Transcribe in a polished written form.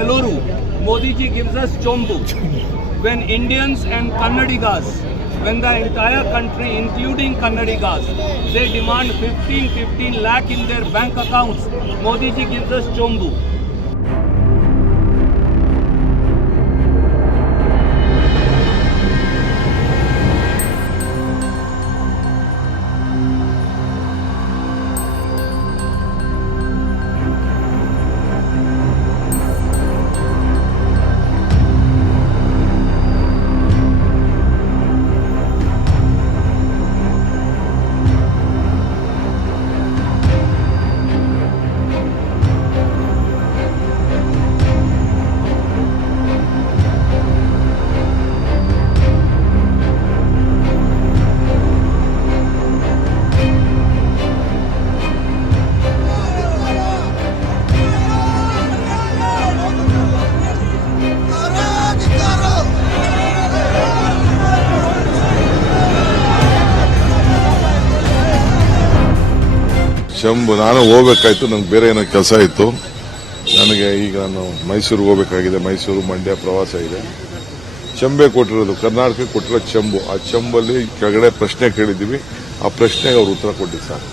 Bengaluru, Modi ji gives us Chombu. When Indians and Kannadigas, when the entire country, including Kannadigas, they demand 15 lakh in their bank accounts, Modi ji gives us Chombu. Shambhu ನಾನು ಹೋಗ್ಬೇಕಾಯ್ತು, ನಂಗೆ ಬೇರೆ ಏನೋ ಕೆಲಸ ಇತ್ತು. ನನಗೆ ಈಗ ನಾನು ಮೈಸೂರಿಗೆ ಹೋಗಬೇಕಾಗಿದೆ. ಮೈಸೂರು ಮಂಡ್ಯ ಪ್ರವಾಸ ಇದೆ. ಚಂಬೆ ಕೊಟ್ಟಿರೋದು, ಕರ್ನಾಟಕಕ್ಕೆ ಕೊಟ್ಟಿರೋ ಚಂಬು. ಆ ಚಂಬಲ್ಲಿ ಕೆಳಗಡೆ ಪ್ರಶ್ನೆ ಕೇಳಿದ್ದೀವಿ. ಆ ಪ್ರಶ್ನೆಗೆ ಅವ್ರು ಉತ್ತರ ಕೊಟ್ಟಿದ್ದಾರೆ ಸರ್.